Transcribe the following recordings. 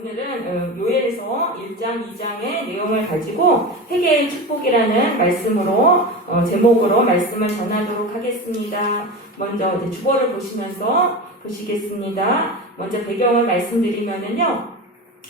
오늘은 요엘에서 1장, 2장의 내용을 가지고 회개의 축복이라는 말씀으로 제목으로 말씀을 전하도록 하겠습니다. 먼저 이제 주보를 보시면서 보시겠습니다. 먼저 배경을 말씀드리면은요,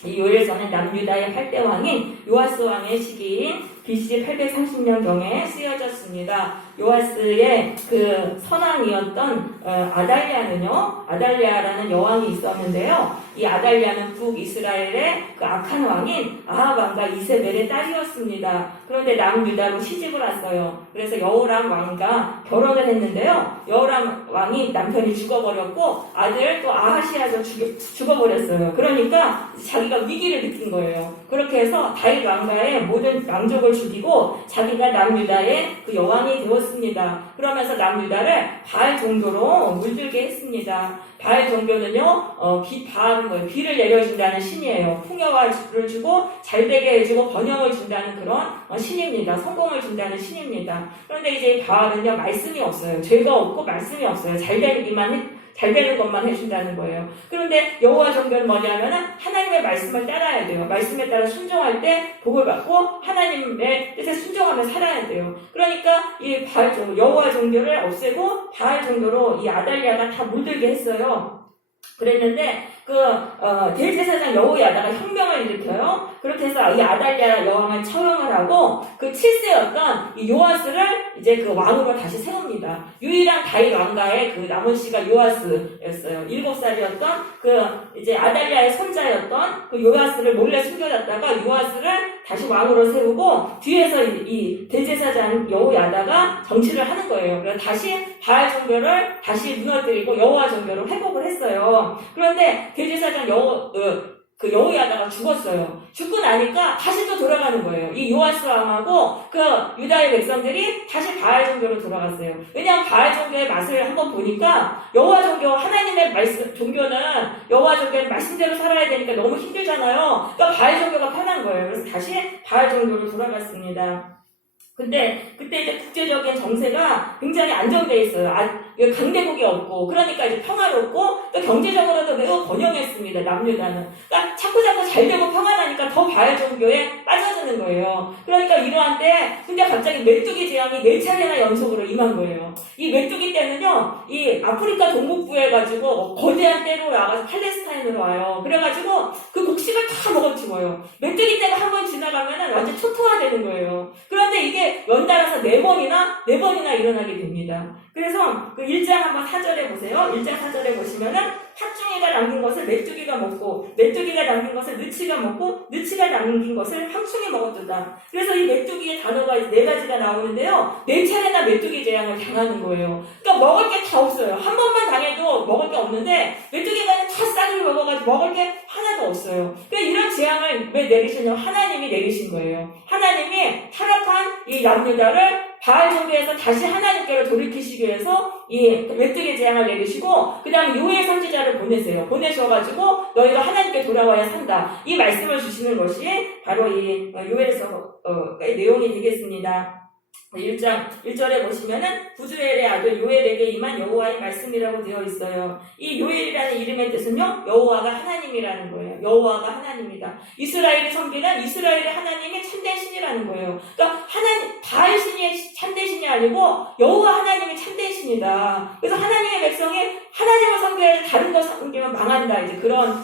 이 요엘서는 남유다의 8대 왕인 요아스 왕의 시기인 BC 830년경에 쓰여졌습니다. 요아스의 그 선왕이었던 아달랴라는 여왕이 있었는데요. 이 아달랴는 북이스라엘의 그 악한 왕인 아합 왕과 이세벨의 딸이었습니다. 그런데 남유다로 시집을 왔어요. 그래서 여호람 왕과 결혼을 했는데요. 여호람 왕이 남편이 죽어버렸고 아들 또 아하시아도 죽어버렸어요. 그러니까 자기가 위기를 느낀 거예요. 그렇게 해서 다윗 왕가의 모든 왕족을 죽이고 자기가 남유다의 그 여왕이 되었습니다. 그러면서 남유다를 바알 종교로 물들게 했습니다. 바알 종교는요, 바알은 뭐예요? 비를 내려준다는 신이에요. 풍요를 주고 잘되게 해주고 번영을 준다는 그런 신입니다. 성공을 준다는 신입니다. 그런데 이제 바알은요, 말씀이 없어요. 죄가 없고 말씀이 없어요. 잘 되는 것만 해준다는 거예요. 그런데 여호와 종교는 뭐냐면은 하나님의 말씀을 따라야 돼요. 말씀에 따라 순종할 때 복을 받고 하나님의 뜻에 순종하며 살아야 돼요. 그러니까 이 바알 종교, 여호와 종교를 없애고 바알 종교로 이 아달랴가 다 물들게 했어요. 그랬는데 대제사장 여호야다가 혁명을 일으켜요. 그렇게 해서 이 아달랴 여왕을 처형을 하고 그 7세였던 이 요아스를 이제 그 왕으로 다시 세웁니다. 유일한 다윗 왕가의 그 남은 씨가 요아스였어요. 7살이었던 그 이제 아달랴의 손자였던 그 요아스를 몰래 숨겨놨다가 요아스를 다시 왕으로 세우고 뒤에서 이 대제사장 여호야다가 정치를 하는 거예요. 그래서 다시 바알 종교를 다시 무너뜨리고 여호와 종교를 회복을 했어요. 그런데 대제사장 여호야다가 죽었어요. 죽고 나니까 다시 또 돌아가는 거예요. 이 요아스 왕하고 그 유다의 백성들이 다시 바알 종교로 돌아갔어요. 왜냐하면 바알 종교의 맛을 한번 보니까 여호와 종교, 하나님의 종교는 여호와 종교는 말씀대로 살아야 되니까 너무 힘들잖아요. 그러니까 바알 종교가 편한 거예요. 그래서 다시 바알 종교로 돌아갔습니다. 근데 그때 이제 국제적인 정세가 굉장히 안정돼 있어요. 강대국이 없고, 그러니까 이제 평화롭고, 또 경제적으로도 매우 번영했습니다. 남유다는. 그러니까 자꾸 잘 되고 평안하니까 더 바알 종교에 빠져드는 거예요. 그러니까 이러한 때, 근데 갑자기 메뚜기 재앙이 4차례나 연속으로 임한 거예요. 이 메뚜기 때는요, 이 아프리카 동북부에 가지고 거대한 떼로 나가서 팔레스타인으로 와요. 그래가지고 그 곡식을 다 먹어치워요. 메뚜기 떼가 한 번 지나가면은 완전 초토화되는 거예요. 그런데 이게 연달아서 4번이나 일어나게 됩니다. 그래서 그 1장 한번 4절에 보세요. 1장 4절에 보시면은 팥중이가 남긴 것을 메뚜기가 먹고 메뚜기가 남긴 것을 느치가 먹고 느치가 남긴 것을 황충이 먹었다. 그래서 이 메뚜기의 단어가 4가지가 나오는데요. 4차례나 메뚜기 재앙을 당하는 거예요. 그러니까 먹을 게 다 없어요. 한 번만 당해도 먹을 게 없는데 메뚜기가 다 싹을 먹어가지고 먹을 게 하나도 없어요. 그러니까 이런 재앙을 왜 내리시냐면 하나님이 내리신 거예요. 하나님이 타락한 이 남유다를 바알 종교에서 다시 하나님께로 돌이키시기 위해서 이 메뚜기 재앙을 내리시고 그 다음에 요엘 선지자를 보내셔가지고 너희가 하나님께 돌아와야 산다. 이 말씀을 주시는 것이 바로 이 요엘서의 내용이 되겠습니다. 1장 1절에 보시면은 부주엘의 아들 요엘에게 임한 여호와의 말씀이라고 되어 있어요. 이 요엘이라는 이름의 뜻은요, 여호와가 하나님이라는 거예요. 여호와가 하나님이다. 이스라엘이 섬기는 이스라엘의 하나님이 참된 신이라는 거예요. 그러니까 바알 신이 참된 신이 아니고 여호와 하나님이 참된 신이다. 그래서 하나님의 백성이 하나님을 섬겨야지 다른 거 섬기면 망한다. 이제 그런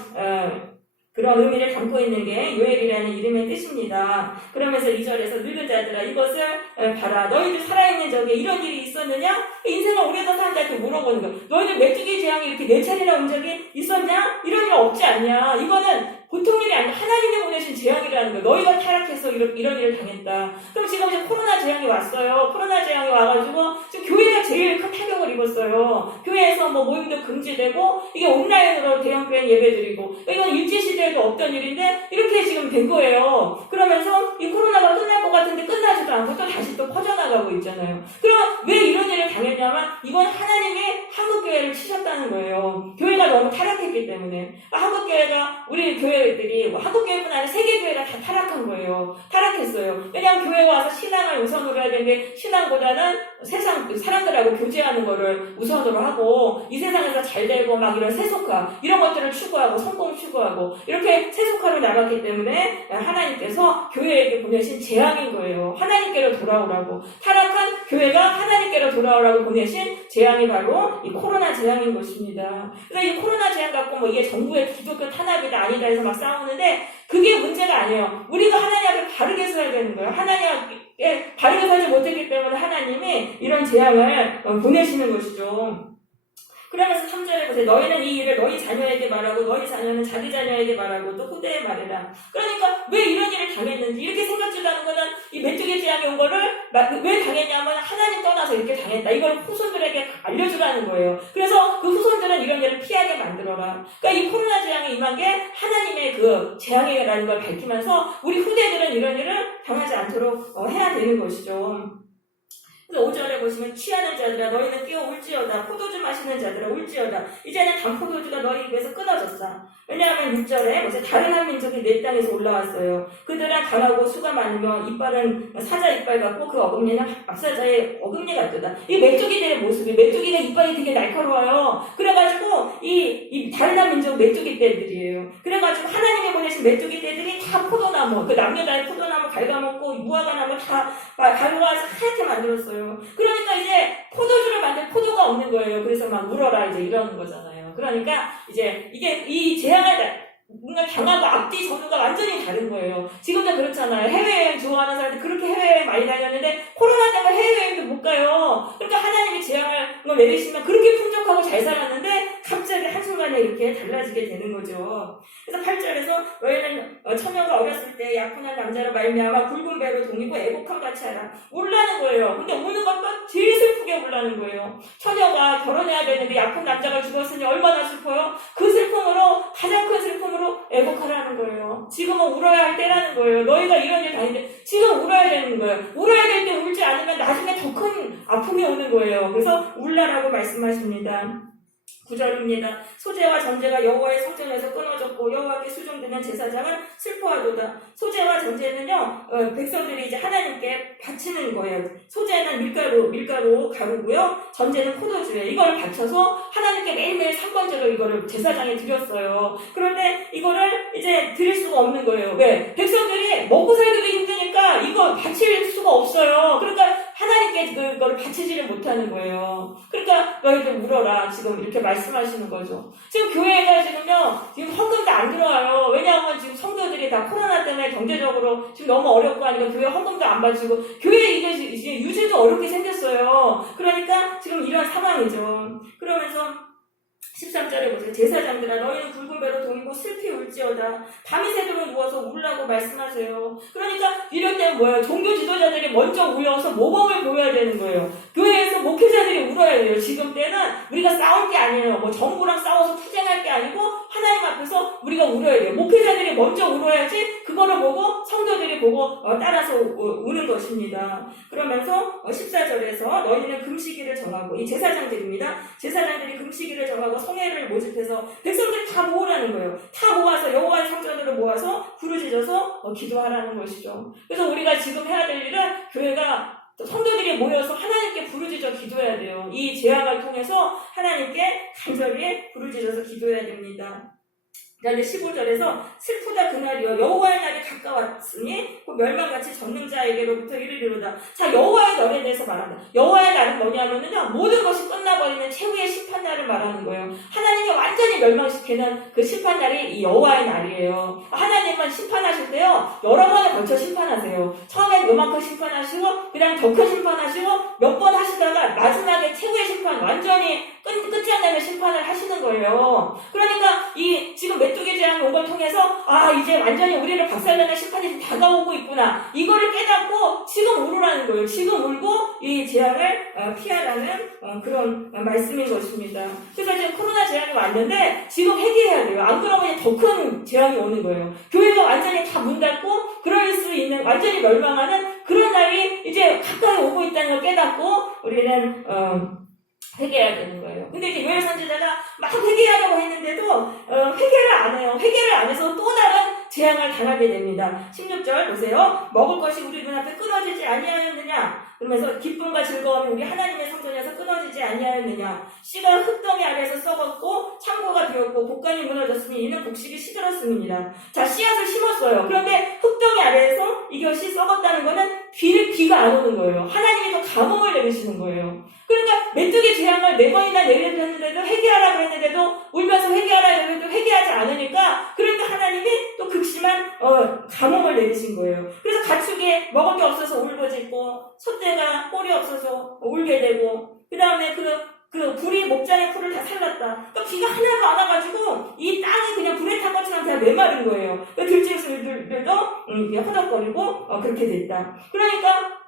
의미를 담고 있는 게 요엘이라는 이름의 뜻입니다. 그러면서 2절에서 늙은 자들아 이것을 봐라. 너희들 살아있는 적에 이런 일이 있었느냐? 인생을 오래 더 산다 이렇게 물어보는 거예요. 너희들 메뚜기 재앙이 이렇게 4차례나 온 적이 있었냐? 이런 일 없지 않냐? 이거는 보통 일이 아니라 하나님이 보내신 재앙이라는 거예요. 너희가 타락해서 이런 일을 당했다. 그럼 지금 이제 코로나 재앙이 왔어요. 코로나 재앙이 와가지고 지금 교회가 제일 큰 타격을 입었어요. 교회에서 모임도 금지되고 이게 온라인으로 대형교회 예배드리고 이건 일제시대에도 없던 일인데 이렇게 지금 된 거예요. 그러면서 이 코로나가 끝날 것 같은데 끝나지도 않고 또 다시 또 퍼져나가고 있잖아요. 그러면 왜 이런 일을 당했냐면 이건 하나님이 한국교회를 치셨다는 거예요. 교회가 너무 타락했기 때문에. 한국교회가 우리 교회들이 한국교회뿐 아니라 세계교회가 다 타락한 거예요. 타락했어요. 왜냐하면 교회 와서 신앙을 우선으로 해야 되는데 신앙보다는 세상 사람들하고 교제하는 거를 우선으로 하고 이 세상에서 잘 되고 막 이런 세속화 이런 것들을 추구하고 성공 추구하고 이렇게 세속화로 나갔기 때문에 하나님께서 교회에게 보내신 재앙인 거예요. 하나님께로 돌아오라고. 타락한 교회가 하나님께로 돌아오라고 보내신 재앙이 바로 이 코로나 재앙인 것입니다. 그래서 이 코로나 재앙 갖고 뭐 이게 정부의 기독교 탄압이다 아니다 해서 막 싸우는데 그게 문제가 아니에요. 우리가 하나님 앞에 바르게 서야 되는 거예요. 하나님 앞에 바르게 서지 못했기 때문에 하나님이 이런 재앙을 보내시는 것이죠. 그러면서 3절에 보세요. 너희는 이 일을 너희 자녀에게 말하고 너희 자녀는 자기 자녀에게 말하고 또 후대에 말해라. 그러니까 왜 이런 일을 당했는지 이렇게 생각지도 않은 거는 이 메뚜기 재앙이 온 거를 왜 당했냐면 하나님 떠나서 이렇게 당했다. 이걸 후손들에게 알려주라는 거예요. 그래서 그 후손들은 이런 일을 피하게 만들어라. 그러니까 이 코로나 재앙이 임한 게 하나님의 그 재앙이라는 걸 밝히면서 우리 후대들은 이런 일을 당하지 않도록 해야 되는 것이죠. 5절에 보시면 취하는 자들아 너희는 뛰어 울지어다. 포도주 마시는 자들아 울지어다. 이제는 단포도주가 너희 입에서 끊어졌다. 왜냐하면 6절에 다른 한 민족이 내 땅에서 올라왔어요. 그들은 강하고 수가 많으며 이빨은 사자 이빨 같고 그 어금니는 앞사자의 어금니 같도다. 이 메뚜기들의 모습이 메뚜기가 이빨이 되게 날카로워요. 그래가지고 이 다른 한 민족 메뚜기 떼들이에요. 그래가지고 하나님이 보내신 메뚜기 떼들이 다 포도나무 그 남녀다의 포도나무 갉아먹고 무화과나무 다 갈라와서 하얗게 만들었어요. 그러니까 이제 포도주를 만들 포도가 없는 거예요. 그래서 막 울어라 이제 이러는 거잖아요. 그러니까 이제 이게 이 재앙을 뭔가 당하고 앞뒤 전후가 완전히 다른 거예요. 지금도 그렇잖아요. 해외여행 좋아하는 사람들 그렇게 해외여행 많이 다녔는데 코로나 때문에 해외여행도 못 가요. 그러니까 하나님이 재앙을 내리시면 그렇게 풍족하고 잘 살았는데 갑자기 한순간에 이렇게 달라지게 되는 거죠. 그래서 8절에서 너희는 처녀가 어렸을 때 약혼한 남자로 말미암아 굵은 배로 동이고 애곡함 같이 하라. 울라는 거예요. 근데 우는 것도 제일 슬프게 울라는 거예요. 처녀가 결혼해야 되는데 약혼 남자가 죽었으니 얼마나 슬퍼요? 그 슬픔으로 가장 큰 슬픔으로 애곡하라는 거예요. 지금은 울어야 할 때라는 거예요. 너희가 이런 일 다니는데 지금 울어야 되는 거예요. 울어야 될 때 울지 않으면 나중에 더 큰 아픔이 오는 거예요. 그래서 울라라고 말씀하십니다. 9절입니다. 소재와 전제가 여호와의 성전에서 끊어졌고 여호와께 수종되는 제사장은 슬퍼하도다. 소재와 전제는요, 백성들이 이제 하나님께 바치는 거예요. 소재는 밀가루 가루고요. 전제는 포도주예요. 이걸 바쳐서 하나님께 매일매일 3번째로 이거를 제사장에 드렸어요. 그런데 이거를 이제 드릴 수가 없는 거예요. 왜? 백성들이 먹고 살기도 힘드니까 이거 바칠 수가 없어요. 그러니까 하나님께 그거를 바치지를 못하는 거예요. 그러니까 너희들 울어라. 지금 이렇게 말씀하시는 거죠. 지금 교회가 지금 헌금도 안 들어와요. 왜냐하면 지금 성도들이 다 코로나 때문에 경제적으로 지금 너무 어렵고 하니까 교회 헌금도 안 받치고 교회 이게 이제 유지도 어렵게 생겼어요. 그러니까 지금 이런 상황이죠. 그러면서 13절에 보세요. 제사장들아 너희는 굵은 배로 동이고 슬피 울지어다. 밤이 새도록 누워서 울라고 말씀하세요. 그러니까 이럴 때 뭐예요? 종교 지도자들이 먼저 울려서 모범을 보여야 되는 거예요. 교회에서 목회자들이 울어야 돼요. 지금 때는 우리가 싸울 게 아니에요. 뭐 정부랑 싸워서 투쟁할 게 아니고 하나님 앞에서 우리가 울어야 돼요. 목회자들이 먼저 울어야지 그거를 보고 성도들이 보고 따라서 우는 것입니다. 그러면서 14절에서 너희는 금식일을 정하고 이 제사장들입니다. 제사장들이 금식일을 정하고 성회를 모집해서 백성들이 다 모으라는 거예요. 다 모아서 여호와의 성전으로 모아서 부르짖어서 기도하라는 것이죠. 그래서 우리가 지금 해야 될 일은 교회가 성도들이 모여서 하나님께 부르짖어 기도해야 돼요. 이 재앙을 통해서 하나님께 간절히 부르짖어서 기도해야 됩니다. 그런데 15절에서 슬프다 그날이요 여호와의 날이 가까웠으니 그 멸망같이 젖는 자에게로부터 이르리로다. 자, 여호와의 날에 대해서 말한다. 여호와의 날은 뭐냐면요 모든 것이 끝나버리는 최후의 심판날을 말하는 거예요. 하나님이 완전히 멸망시키는 그 심판날이 이 여호와의 날이에요. 하나님은 심판하실 때요 여러 번에 걸쳐 심판하세요. 처음엔 요만큼 심판하시고 그 다음 더 큰 심판하시고 몇 번 하시다가 마지막에 최후의 심판 완전히 끝장내는 심판을 하시는 거예요. 그러니까 이 지금 메뚜기 재앙이 온 걸 통해서 이제 완전히 우리를 박살내는 심판이 다가오고 있구나. 이거를 깨닫고 지금 울으라는 거예요. 지금 울고 이 재앙을 피하라는 그런 말씀인 것입니다. 그래서 지금 코로나 재앙이 왔는데 지금 회개해야 돼요. 안 그러면 더 큰 재앙이 오는 거예요. 교회가 완전히 다 문 닫고 그럴 수 있는 완전히 멸망하는 그런 날이 이제 가까이 오고 있다는 걸 깨닫고 우리는 회개해야 되는 거예요. 근데 이제 요엘 선지자가 막 회개하려고 했는데도 회개를 안 해요. 회개를 안 해서 또 다른 재앙을 당하게 됩니다. 16절 보세요. 먹을 것이 우리 눈앞에 끊어지지 아니하였느냐? 그러면서 기쁨과 즐거움이 우리 하나님의 성전에서 끊어지지 아니하였느냐? 씨가 흙덩이 아래에서 썩었고 창고가 비었고 곡간이 무너졌으니 이는 곡식이 시들었음이니라. 자, 씨앗을 심었어요. 그런데 흙덩이 아래에서 이것이 썩었다는 거는 비가 안 오는 거예요. 하나님이 또 감옥을 내리시는 거예요. 그러니까 메뚜기 재앙을 4번이나 내렸는데도 회개하라 그랬는데도 울면서 회개하라 그랬는데도 회개하지 않으니까 그러니까 하나님이 또 극심한 감옥을 내리신 거예요. 그래서 가축이 먹을 게 없어서 울고 짖고 소떼가 꼴이 없어서 울게 되고 그 다음에 그 불이 목장의 풀을 다 살랐다. 그러니까 비가 하나도 안 와가지고 이 땅이 그냥 불에 탄 것처럼 다 메마른 거예요. 들짐승들도 허덕거리고 그렇게 됐다. 그러니까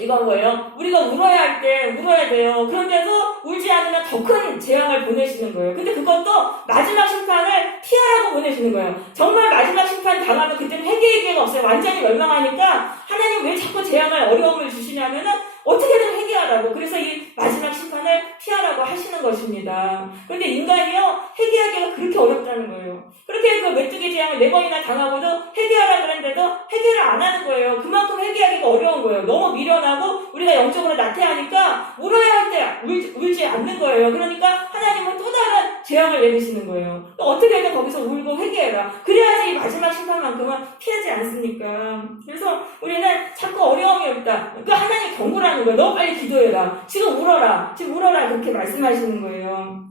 이건 뭐예요? 우리가 울어야 할 때 울어야 돼요. 그런데도 울지 않으면 더 큰 재앙을 보내시는 거예요. 근데 그것도 마지막 심판을 피하라고 보내시는 거예요. 정말 마지막 심판 당하면 그때는 회개의 기회가 없어요. 완전히 멸망하니까 하나님 왜 자꾸 재앙을 어려움을 주시냐면은 어떻게든 회개하라고. 그래서 이 마지막 심판을 피하라고 하시는 것입니다. 그런데 인간이요, 회개하기가 그렇게 어렵다는 거예요. 그렇게 그 메뚜기 재앙을 4번이나 당하고도 회개하라 그랬는데도 회개를 안 하는 거예요. 그만큼 회개하기가 어려운 거예요. 너무 미련하고 우리가 영적으로 나태하니까 울어야 할 때 울지 않는 거예요. 그러니까 하나님은 또 다른 재앙을 내리시는 거예요. 어떻게든 거기서 울고 회개해라. 그래야지 이 마지막 심판만큼은 피하지 않습니까? 그래서 우리는 자꾸 어려움이 없다. 그러니까 하나님 경고라는 거예요. 너 빨리 기도해라. 지금 울어라. 그렇게 말씀하시는 거예요.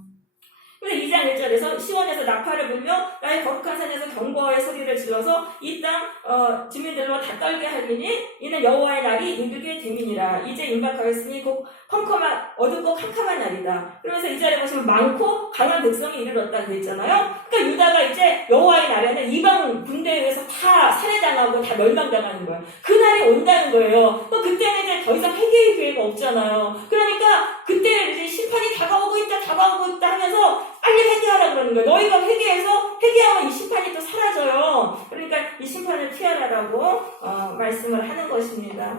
그래서 2장 1절에서 시온에서 나팔을 불며 나의 거룩한 산에서 경보의 소리를 질러서 이 땅 주민들로 다 떨게 하리니 이는 여호와의 날이 임박의 됨이니라. 이제 임박하였으니 곧 어둡고 캄캄한 날이다. 그러면서 이 자리에 보시면 많고 강한 백성이 이르렀다 그랬잖아요. 그러니까 유다가 이제 여호와의 날에는 이방 군대에 의해서 다 살해당하고 다 멸망당하는 거예요. 그 날이 온다는 거예요. 그때는 이제 더 이상 회개의 기회가 없잖아요. 그러니까 그때 이제 심판이 다가오고 있다 하면서 빨리 회개하라 그러는 거예요. 너희가 회개하면 이 심판이 또 사라져요. 그러니까 이 심판을 피하라라고 말씀을 하는 것입니다.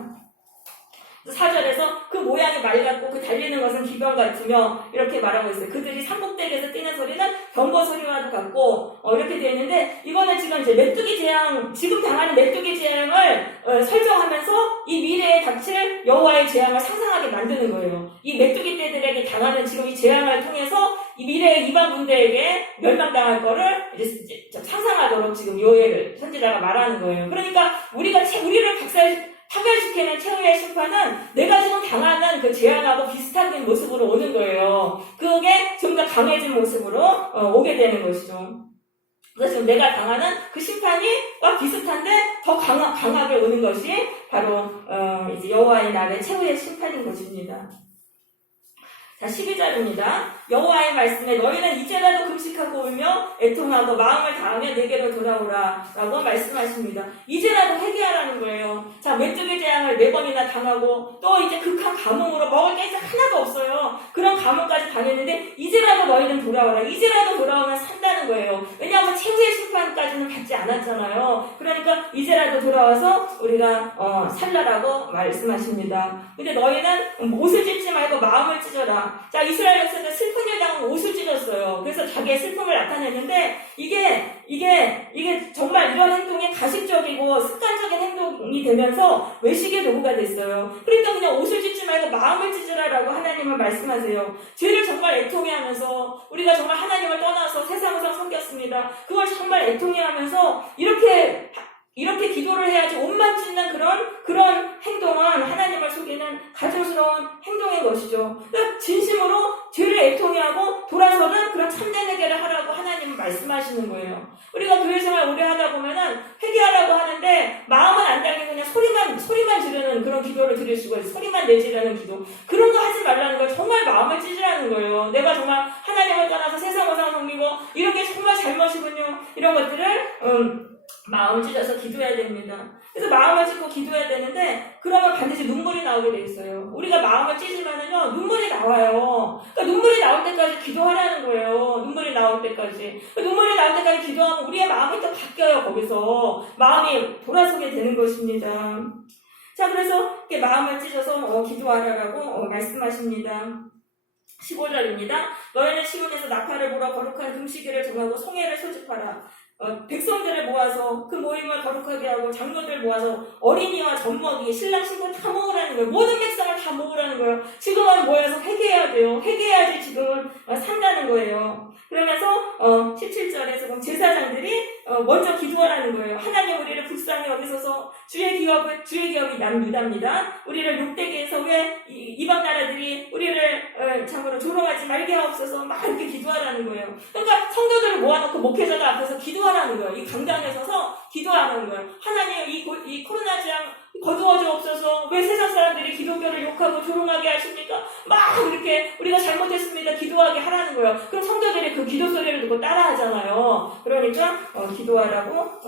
4절에서 그 모양이 맑았고 그 달리는 것은 기병 같으며 이렇게 말하고 있어요. 그들이 산꼭대기에서 뛰는 소리는 경보 소리와도 같고 이렇게 되어 있는데 이거는 지금 이제 메뚜기 재앙, 지금 당하는 메뚜기 재앙을 설정하면서 이 미래에 닥칠 여호와의 재앙을 상상하게 만드는 거예요. 이 메뚜기 떼들에게 당하는 지금 이 재앙을 통해서 이 미래의 이방 군대에게 멸망당할 거를 이제 상상하도록 지금 요엘 선지자가 말하는 거예요. 그러니까 우리를 파멸시키는 최후의 심판은 내가 지금 당하는 그 재앙하고 비슷한 모습으로 오는 거예요. 그게 좀 더 강해진 모습으로 오게 되는 것이죠. 그래서 내가 당하는 그 심판이와 비슷한데 더 강하게 오는 것이 바로 이제 여호와의 날의 최후의 심판인 것입니다. 자, 12절입니다. 여호와의 말씀에 너희는 이제라도 금식하고 울며 애통하고 마음을 다하며 내게로 돌아오라 라고 말씀하십니다. 이제라도 회개하라는 거예요. 자, 메뚜기 재앙을 4번이나 당하고 또 이제 극한 감옥으로 먹을 게 이제 하나도 없어요. 그런 감옥까지 다녔는데 이제라도 너희는 돌아오라. 이제라도 돌아오면 산다는 거예요. 왜냐하면 최후의 심판까지는 받지 않았잖아요. 그러니까 이제라도 돌아와서 우리가 살라라고 말씀하십니다. 근데 너희는 옷을 찢지 말고 마음을 찢어라. 자, 이스라엘 백성들 슬픈 일 당하고 옷을 찢었어요. 그래서 자기의 슬픔을 나타냈는데 이게 정말 이런 행동이 가식적이고 습관적인 행동이 되면서 외식의 도구가 됐어요. 그러니까 그냥 옷을 찢지 말고 마음을 찢으라라고 하나님은 말씀하세요. 죄를 정말 애통해하면서 우리가 정말 하나님을 떠나서 세상에서 섬겼습니다. 그걸 정말 애통해하면서 이렇게 기도를 해야지 옷만 찢는 그런 행동은 하나님을 속이는 가증스러운 행동인 것이죠. 그러니까 진심으로 죄를 애통해하고 돌아서는 그런 참된 회개를 하라고 하나님은 말씀하시는 거예요. 우리가 교회 생활 오래 하다 보면은 회개하라고 하는데 마음은 안 달리고 그냥 소리만 지르는 그런 기도를 드릴 수가 있어요. 소리만 내지라는 기도. 그런 거 하지 말라는 거예요. 정말 마음을 찢으라는 거예요. 내가 정말 하나님을 떠나서 세상을 섬기고 이런 게 정말 잘못이군요. 이런 것들을 마음을 찢어서 기도해야 됩니다. 그래서 마음을 찢고 기도해야 되는데 그러면 반드시 눈물이 나오게 돼 있어요. 우리가 마음을 찢으면은요 눈물이 나와요. 그러니까 눈물이 나올 때까지 기도하라는 거예요. 눈물이 나올 때까지. 눈물이 나올 때까지 기도하면 우리의 마음이 또 바뀌어요. 거기서 마음이 돌아서게 되는 것입니다. 자, 그래서 이렇게 마음을 찢어서 기도하라라고 말씀하십니다. 15절입니다. 너희는 시온에서 나팔을 불어 거룩한 금시기를 정하고 송해를 소집하라. 백성들을 모아서 그 모임을 거룩하게 하고 장로들 모아서 어린이와 젖먹이 신랑 신부 다 모으라는 거예요. 모든 백성을 다 모으라는 거예요. 지금은 모여서 회개해야 돼요. 회개해야지 지금은 산다는 거예요. 그러면서 17절에 지금 제사장들이 먼저 기도하라는 거예요. 하나님 우리를 불쌍히 여기소서. 주의 기업이 남유다입니다. 우리를 욕되게 해서 왜 이방 나라들이 우리를 참으로 조롱하지 말게 하옵소서. 막 이렇게 기도하라는 거예요. 그러니까 성도들을 모아놓고 목회자들 앞에서 기도하라는 거예요. 이 강당에 서서 기도하는 거예요. 하나님 이 코로나 재앙 거두어 주옵소서. 왜 세상 사람들이 기독교를 욕하고 조롱하게 하십니까? 막 이렇게 우리가 잘못했습니다. 기도하게 하라는 거예요. 그럼 성도들이 그 기도 소리를 듣고 따라하잖아요. 그러니까 기도하라고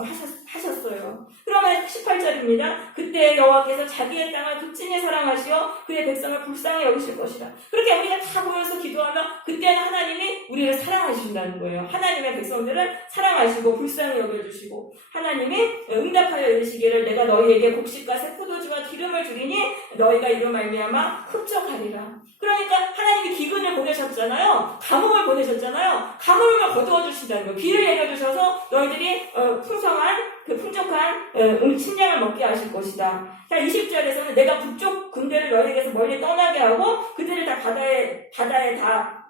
하셨어요. 그러면 18절입니다. 그때 여호와께서 자기의 땅을 극진히 사랑하시어 그의 백성을 불쌍히 여기실 것이다. 그렇게 우리가 다 모여서 기도하면 그때는 하나님이 우리를 사랑하신다는 거예요. 하나님의 백성들을 사랑하시고 불쌍히 여겨주시고 하나님이 응답하여 이르시기를 내가 너희에게 곡식과 새 포도주와 기름을 주리니 너희가 이로 말미암아 흡족하리라. 그러니까 하나님이 기근을 보내셨잖아요. 가뭄을 보내셨잖아요. 가뭄을 거두어 주신다는 거예요. 비를 내려주셔서 너희들이 풍족한 식량을 먹게 하실 것이다. 자, 20절에서는 내가 북쪽 군대를 너희에게서 멀리 떠나게 하고 그들을 다 바다에 다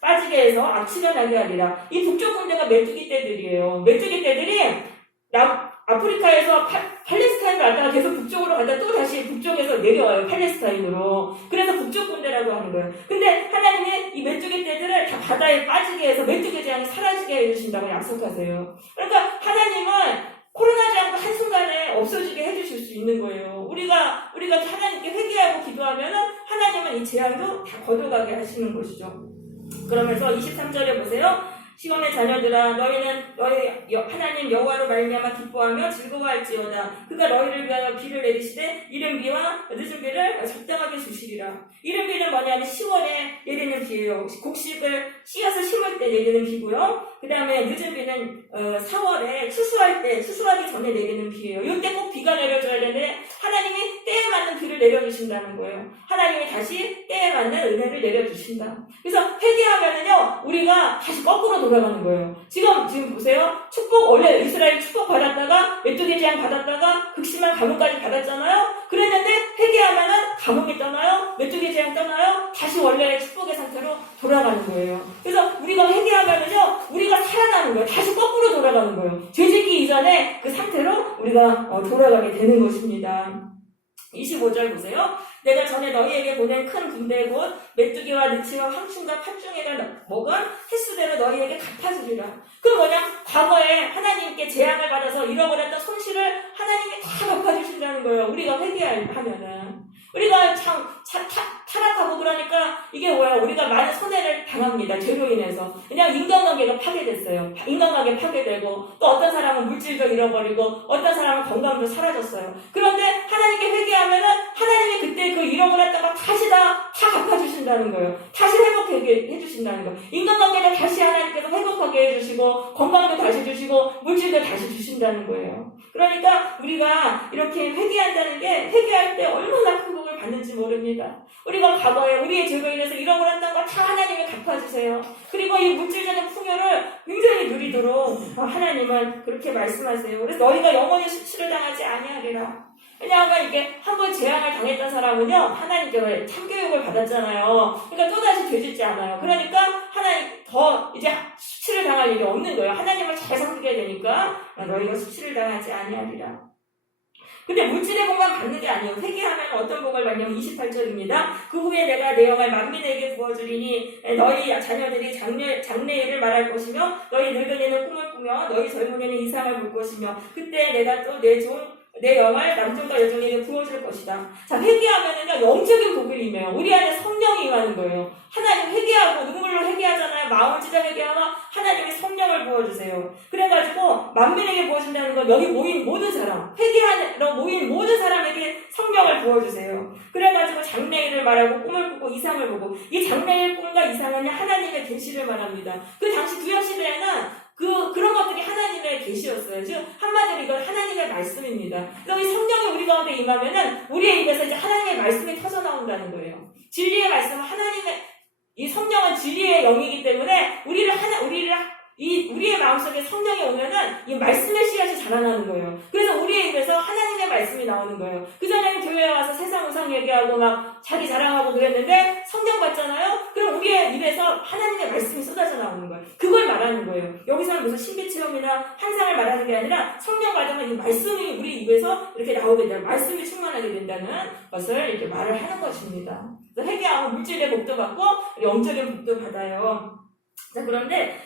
빠지게 해서 악취가 나게 하리라. 이 북쪽 군대가 메뚜기 떼들이에요. 메뚜기 떼들이 아프리카에서 팔레스타인을 갔다가 계속 북쪽으로 갔다가 또 다시 북쪽에서 내려와요. 팔레스타인으로. 그래서 북쪽 군대라고 하는 거예요. 근데 하나님이 이 메뚜기 떼들을 다 바다에 빠지게 해서 메뚜기 재앙이 사라지게 해주신다고 약속하세요. 그러니까 하나님은 코로나 재앙도 한순간에 없어지게 해주실 수 있는 거예요. 우리가 하나님께 회개하고 기도하면은 하나님은 이 재앙도 다 거둬가게 하시는 것이죠. 그러면서 23절에 보세요. 시온의 자녀들아 너희는 너희 하나님 여호와로 말미암아 기뻐하며 즐거워할지어다. 그가 너희를 위하여 비를 내리시되 이른 비와 늦은 비를 적당하게 주시리라. 이른 비는 뭐냐면 10월에 내리는 비예요. 곡식을 씨앗을 심을 때 내리는 비고요. 그 다음에 늦은 비는 4월에 추수하기 전에 내리는 비예요. 이때 꼭 비가 내려줘야 되는데 하나님이 때에 맞는 비를 내려주신다는 거예요. 하나님이 다시 때에 맞는 은혜를 내려주신다. 그래서 회개하면은요 우리가 다시 거꾸로 돌아가는 거예요. 지금 보세요. 원래 이스라엘 축복 받았다가 메뚜기 재앙 받았다가 극심한 가뭄까지 받았잖아요. 그랬는데 회개하면은 가뭄이 떠나요. 메뚜기 재앙 떠나요. 다시 원래의 축복의 상태로 돌아가는 거예요. 그래서 우리가 회개하면은요 우리가 살아나는 거예요. 다시 거꾸로 돌아가는 거예요. 죄짓기 이전에 그 상태로 우리가 돌아가게 되는 것입니다. 25절 보세요. 내가 전에 너희에게 보낸 큰 군대 곧 메뚜기와 느치와 황충과 팥중이가 먹은 횟수대로 너희에게 갚아주리라. 그 뭐냐? 과거에 하나님께 재앙을 받아서 잃어버렸던 손실을 하나님이 다 갚아주신다는 거예요. 우리가 회개하면은. 우리가 타락하고 그러니까 이게 뭐야? 우리가 많은 손해를 당합니다. 죄로 인해서. 그냥 인간관계가 파괴됐어요. 인간관계 파괴되고 또 어떤 사람은 물질도 잃어버리고 어떤 사람은 건강도 사라졌어요. 그런데 하나님께 회개하면은 하나님이 그때 그 잃어버렸던 거 다시 다 갚아주신다는 거예요. 다시 회복하게 해주신다는 거예요. 인간관계를 다시 하나님께서 회복하게 해주시고 건강도 다시 주시고 물질도 다시 주신다는 거예요. 그러니까 우리가 이렇게 회개한다는 게 회개할 때 얼마나 행복을 받는지 모릅니다. 우리가 과거에 우리의 죄로 인해서 잃어버렸던 거 다 하나님이 갚아주세요. 그리고 이 물질적인 풍요를 굉장히 누리도록 하나님은 그렇게 말씀하세요. 그래서 너희가 영원히 수치를 당하지 아니하리라. 왜냐하면 이게 한번 재앙을 당했던 사람은요 하나님께 참교육을 받았잖아요. 그러니까 또다시 죄짓지 않아요. 그러니까 하나님 더 이제 수치를 당할 일이 없는 거예요. 하나님을 잘 섬기게 되니까 너희가 수치를 당하지 아니하리라. 근데 물질의 복만 받는 게 아니에요. 회개하면 어떤 복을 받냐면 28절입니다. 그 후에 내가 내 영을 만민에게 부어주리니 너희 자녀들이 장래일을 말할 것이며 너희 늙은이는 꿈을 꾸며 너희 젊은이는 이상을 볼 것이며 그때 내가 또 내 종 내 영을 남종과 여종에게 부어줄 것이다. 자, 회개하면은요, 영적인 복을 임해요. 우리 안에 성령이 임하는 거예요. 하나님 회개하고, 눈물로 회개하잖아요. 마음을 찢어 회개하면 하나님이 성령을 부어주세요. 그래가지고, 만민에게 부어준다는 건 여기 모인 모든 사람, 회개하러 모인 모든 사람에게 성령을 부어주세요. 그래가지고 장래일을 말하고 꿈을 꾸고 이상을 보고, 이 장래일 꿈과 이상은 하나님의 계시를 말합니다. 그 당시 구약시대에는 그런 것들이 하나님의 계시였어요. 즉, 한마디로 이건 하나님의 말씀입니다. 그래서 이 성령이 우리 가운데 임하면은, 우리의 입에서 이제 하나님의 말씀이 터져나온다는 거예요. 진리의 말씀은 이 성령은 진리의 영이기 때문에, 우리의 마음속에 성령이 오면은 이 말씀의 씨앗이 자라나는 거예요. 그래서 우리의 입에서 하나님의 말씀이 나오는 거예요. 그전에는 교회에 와서 세상 우상 얘기하고 막 자기 자랑하고 그랬는데 성령 받잖아요? 그럼 우리의 입에서 하나님의 말씀이 쏟아져 나오는 거예요. 그걸 말하는 거예요. 여기서는 무슨 신비 체험이나 환상을 말하는 게 아니라 성령 받으면 이 말씀이 우리 입에서 이렇게 나오게 돼요. 말씀이 충만하게 된다는 것을 이렇게 말을 하는 것입니다. 그래서 회개하고 물질의 복도 받고 영적인 복도 받아요. 자, 그런데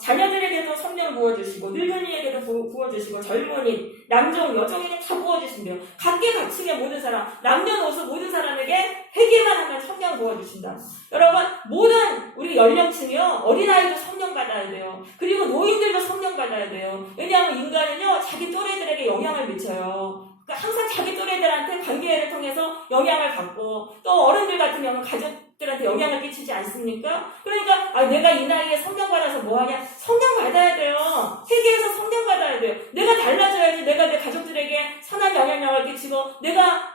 자녀들에게도 성령 부어주시고 늙은이에게도 부어주시고 젊은이, 남종, 여종에게 다 부어주신대요. 각계각층의 모든 사람, 남녀노소 모든 사람에게 회개만 하면 성령 부어주신다. 여러분, 모든 우리 연령층이요, 어린아이도 성령 받아야 돼요. 그리고 노인들도 성령 받아야 돼요. 왜냐하면 인간은요, 자기 또래들에게 영향을 미쳐요. 그러니까 항상 자기 또래들한테 관계를 통해서 영향을 받고, 또 어른들 같은 경우는 가족들한테 영향을 끼치지 않습니까? 그러니까 내가 이 나이에 성령 받아서 뭐하냐? 성령 받아야 돼요. 회개해서 성령 받아야 돼요. 내가 달라져야지. 내가 내 가족들에게 선한 영향력을 끼치고, 내가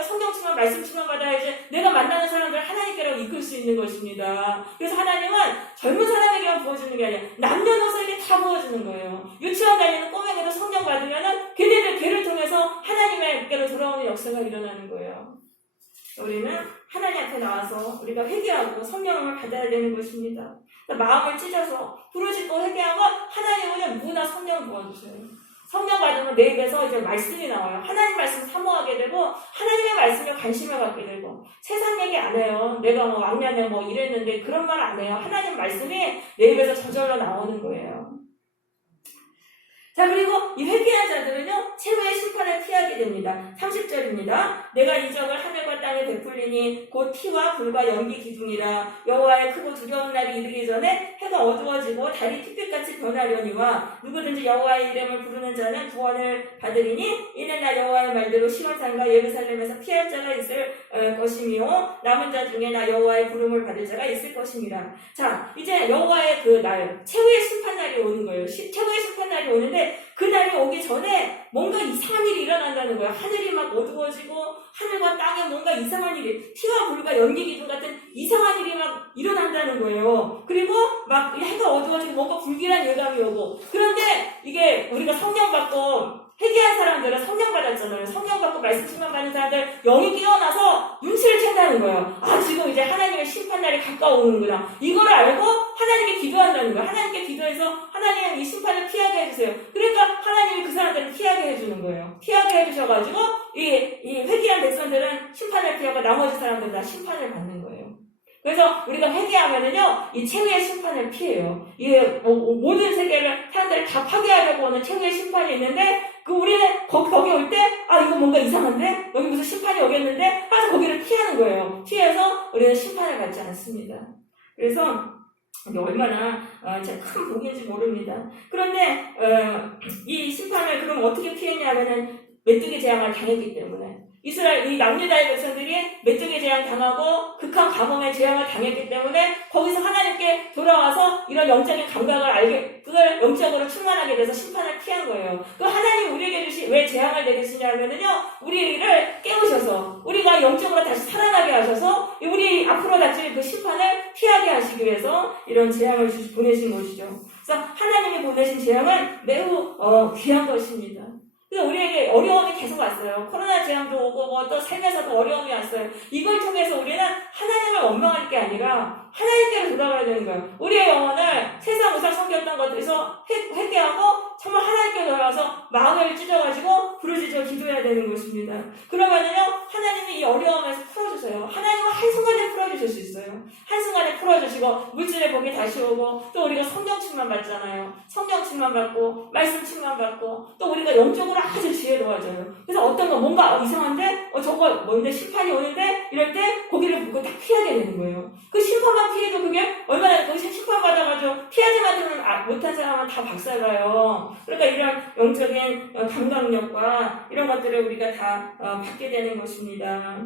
성령 충만, 말씀 충만 받아야지. 내가 만나는 사람들을 하나님께로 이끌 수 있는 것입니다. 그래서 하나님은 젊은 사람에게만 부어주는 게 아니라 남녀노소에게 다 부어주는 거예요. 유치원 다니는 꼬맹이도 성령 받으면은 걔를 통해서 하나님께로 돌아오는 역사가 일어나는 거예요. 우리는 하나님 앞에 나와서 우리가 회개하고 성령을 받아야 되는 것입니다. 마음을 찢어서 부르짖고 회개하면 하나님은 누구나 성령을 부어주세요. 성령 받으면 내 입에서 이제 말씀이 나와요. 하나님 말씀 사모하게 되고 하나님의 말씀에 관심을 갖게 되고 세상 얘기 안 해요. 내가 왕년에 이랬는데 그런 말 안 해요. 하나님 말씀이 내 입에서 저절로 나오는 거예요. 자, 그리고 이 회개한 자들은요, 최후의 심판을 피하게 됩니다. 30절입니다. 내가 이적을 하늘과 땅에 베풀리니 곧 피와 불과 연기 기둥이라. 여호와의 크고 두려운 날이 이르기 전에 해가 어두워지고 달이 핏빛같이 변하려니와 누구든지 여호와의 이름을 부르는 자는 구원을 받으리니 이는 나 여호와의 말대로 시온산과 예루살렘에서 피할 자가 있을 것이며 남은 자 중에 나 여호와의 부름을 받을 자가 있을 것이니라. 자, 이제 여호와의 그 날, 최후의 심판날이 오는 거예요. 최후의 심판날이 오는데 그 날이 오기 전에 뭔가 이상한 일이 일어난다는 거예요. 하늘이 막 어두워지고 하늘과 땅에 뭔가 이상한 일이, 피와 불과 연기 기둥 같은 이상한 일이 막 일어난다는 거예요. 그리고 막 해가 어두워지고 뭔가 불길한 예감이 오고. 그런데 이게 우리가 성령 받고 회개한 사람들은 성령 받았잖아요. 성령 받고 말씀 충만 받는 사람들 영이 깨어나서 눈치를 챈다는 거예요. 지금 이제 하나님의 심판날이 가까워오는구나. 이거를 알고 하나님께 기도한다는 거예요. 하나님께 기도해서 하나님 이 심판을 피하게 해주세요. 그러니까 하나님이 그 사람들을 피하게 해주는 거예요. 피하게 해주셔가지고 이 회개한 백성들은 심판을 피하고 나머지 사람들은 다 심판을 받는 거예요. 그래서 우리가 회개하면은요, 이 최후의 심판을 피해요. 모든 세계를, 사람들을 다 파괴하려고 하는 최후의 심판이 있는데, 우리는 거기 올 때, 이거 뭔가 이상한데? 여기 무슨 심판이 오겠는데? 하면서 거기를 피하는 거예요. 피해서 우리는 심판을 받지 않습니다. 그래서, 이게 얼마나 큰 복인지 모릅니다. 그런데, 이 심판을 그럼 어떻게 피했냐면은, 메뚜기 재앙을 당했기 때문에. 이스라엘, 이 남유다의 백성들이 메뚜기 재앙 당하고 극한 가뭄의 재앙을 당했기 때문에 거기서 하나님께 돌아와서 이런 영적인 감각을 그걸 영적으로 충만하게 돼서 심판을 피한 거예요. 그 하나님 우리에게 왜 재앙을 내리시냐면은요, 우리를 깨우셔서 우리가 영적으로 다시 살아나게 하셔서 우리 앞으로 닥칠 그 심판을 피하게 하시기 위해서 이런 재앙을 보내신 것이죠. 그래서 하나님이 보내신 재앙은 매우 귀한 것입니다. 그래서 우리에게 어려움이 계속 왔어요. 코로나 재앙도 오고 또 삶에서도 어려움이 왔어요. 이걸 통해서 우리는 하나님을 원망할 게 아니라 하나님께로 돌아가야 되는 거예요. 우리의 영혼을 세상 우상 섬겼던 것들에서 회개하고 정말 하나님께 돌아와서 마음을 찢어가지고 부르짖어 기도해야 되는 것입니다. 그러면은요, 하나님이 이 어려움에서 풀어주세요. 하나님은 한순간에 풀어주실 수 있어요. 한순간에 풀어주시고, 물질의 복이 다시 오고, 또 우리가 성령 충만 받잖아요. 성령 충만 받고, 말씀 충만 받고, 또 우리가 영적으로 아주 지혜로워져요. 그래서 어떤 거 뭔가 이상한데, 저거 뭔데 심판이 오는데, 이럴 때 고개를 보고 딱 피하게 되는 거예요. 그 심판만 피해도 그게 얼마나, 그 심판받아가지고 피하지 못한 사람은 다 박살나요. 그러니까 이런 영적인 감각력과 이런 것들을 우리가 다 받게 되는 것입니다.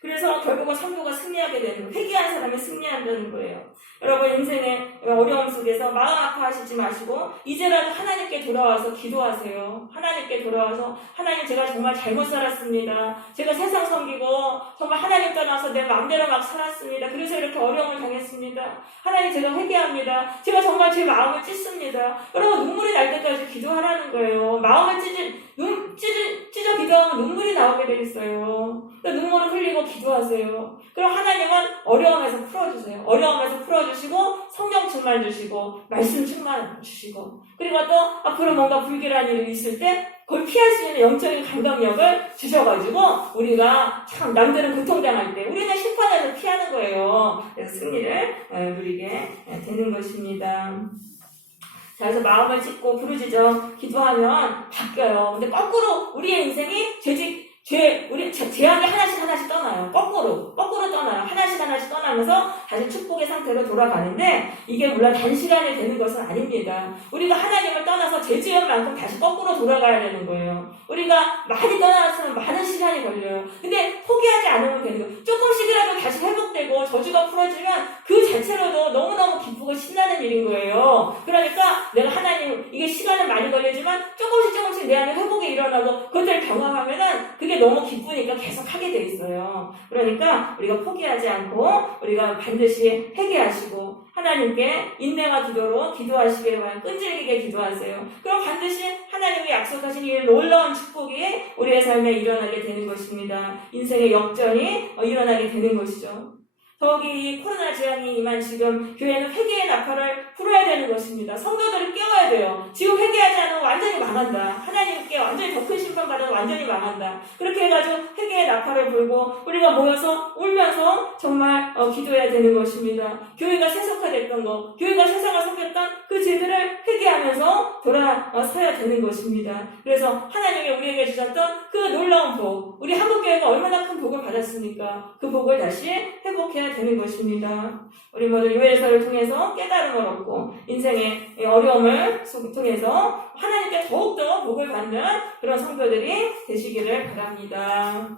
그래서 결국은 성도가 승리하게 되는 거예요. 회개한 사람이 승리한다는 거예요. 여러분 인생의 어려움 속에서 마음 아파하시지 마시고 이제라도 하나님께 돌아와서 기도하세요. 하나님께 돌아와서 하나님 제가 정말 잘못 살았습니다. 제가 세상 섬기고 정말 하나님 떠나서 내 마음대로 막 살았습니다. 그래서 이렇게 어려움을 당했습니다. 하나님 제가 회개합니다. 제가 정말 제 마음을 찢습니다. 여러분 눈물이 날 때까지 기도하라는 거예요. 마음을 찢어 기도하면 눈물이 나오게 돼 있어요. 눈물을 흘리고 기도하세요. 그럼 하나님은 어려움에서 풀어주세요. 어려움에서 풀어주시고 성령 충만 주시고 말씀 충만 주시고 그리고 또 앞으로 뭔가 불길한 일이 있을 때 그걸 피할 수 있는 영적인 감각력을 주셔가지고 우리가 참 남들은 고통당할 때 우리는 심판에서 피하는 거예요. 그래서 승리를 누리게 되는 것입니다. 자, 그래서 마음을 찢고 부르짖어 기도하면 바뀌어요. 근데 거꾸로 우리의 인생이 우리 재앙이 하나씩 떠나요. 거꾸로 떠나요. 하나씩 떠나면서 다시 축복의 상태로 돌아가는데 이게 물론 단시간에 되는 것은 아닙니다. 우리가 하나님을 떠나서 죄 지은 만큼 다시 거꾸로 돌아가야 되는 거예요. 우리가 많이 떠나서는 많은 시간이 걸려요. 근데 포기하지 않으면 되는 거예요. 조금씩이라도 다시 회복되고 저주가 풀어지면 그 자체로도 너무너무 기쁘고 신나는 일인 거예요. 그러니까 내가 하나님 이게 시간은 많이 걸리지만 조금씩 내 안에 회복이 일어나고 그것들을 경험하면은 그게 너무 기쁘니까 계속 하게 돼 있어요. 그러니까 우리가 포기하지 않고 우리가 반드시 회개하시고 하나님께 인내와 기도로 기도하시기를 바랍니다. 끈질기게 기도하세요. 그럼 반드시 하나님이 약속하신 이 놀라운 축복이 우리의 삶에 일어나게 되는 것입니다. 인생의 역전이 일어나게 되는 것이죠. 더욱이 이 코로나 재앙이 임한 지금 교회는 회개의 나팔을 불어야 되는 것입니다. 성도들을 깨워야 돼요. 지금 회개하지 않으면 완전히 망한다. 하나님께 완전히 더 큰 심판받아서 완전히 망한다. 그렇게 해가지고 회개의 나팔을 불고 우리가 모여서 울면서 정말 기도해야 되는 것입니다. 교회가 세속화됐던 거, 교회가 세상을 섬겼던 그 죄들을 회개하면서 돌아서야 되는 것입니다. 그래서 하나님이 우리에게 주셨던 그 놀라운 복, 우리 한국교회가 얼마나 큰 복을 받았습니까? 그 복을 다시 회복해야 되는 것입니다. 우리 모두 요엘서를 통해서 깨달음을 얻고 인생의 어려움을 통해서 하나님께 더욱더 복을 받는 그런 성도들이 되시기를 바랍니다.